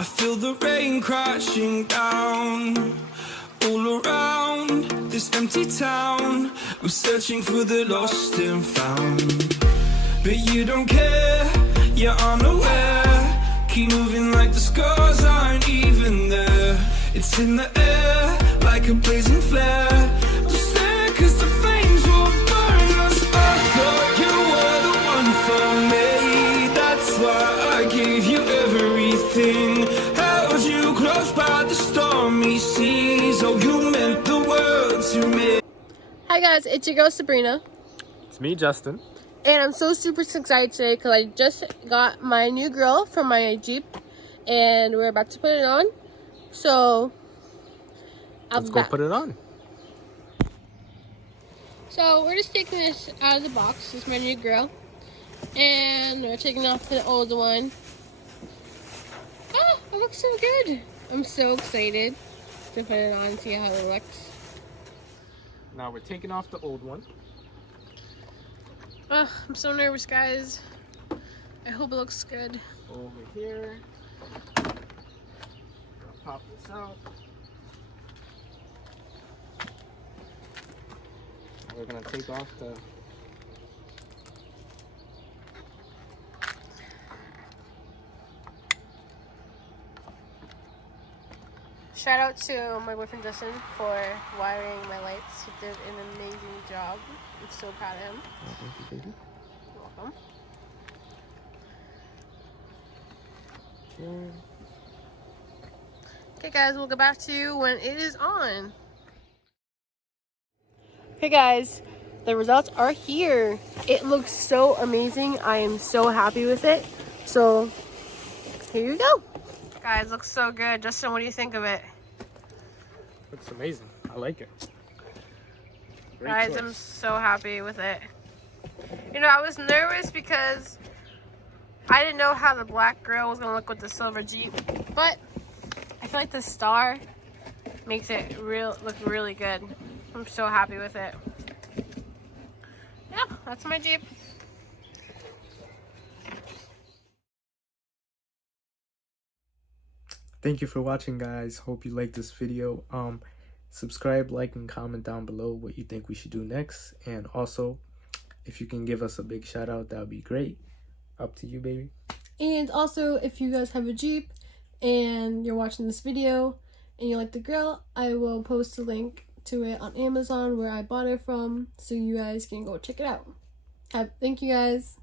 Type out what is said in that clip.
I feel the rain crashing down all around this empty town. I'm searching for the lost and found, but you don't care, you're unaware. Keep moving like the scars aren't even there. It's in the air like a blazing flare. Just stare 'cause the flames will burn us. I thought you were the one for me, that's why I gave you everything. Held you close by the stormy seas. Oh, you meant the world to me. Hi guys, it's your girl Sabrina. It's me, Justin. And I'm so super excited today because I just got my new grill from my Jeep and we're about to put it on. So Let's go put it on. So we're just taking this out of the box. This is my new grill. And we're taking off the old one. Oh, it looks so good. I'm so excited to put it on and see how it looks. Now we're taking off the old one. Oh, I'm so nervous, guys. I hope it looks good. Over here. I'll pop this out. We're gonna take off the Shout out to my boyfriend Justin for wiring my lights. He did an amazing job. I'm so proud of him. Oh, thank you, baby. You're welcome. Okay. Okay guys, we'll get back to you when it is on. Okay guys, the results are here. It looks so amazing. I am so happy with it. So here you go. Guys, looks so good. Justin, what do you think of it? Looks amazing. I like it. Great Guys, choice. I'm so happy with it. You know, I was nervous because I didn't know how the black grill was going to look with the silver Jeep. But I feel like the star makes it look really good. I'm so happy with it. Yeah, that's my Jeep. Thank you for watching, guys. Hope you liked this video. Subscribe, like, and comment down below what you think we should do next. And also, if you can give us a big shout out, that would be great. Up to you, baby. And also, if you guys have a Jeep and you're watching this video and you like the grill, I will post a link to it on Amazon where I bought it from, so you guys can go check it out. Thank you guys.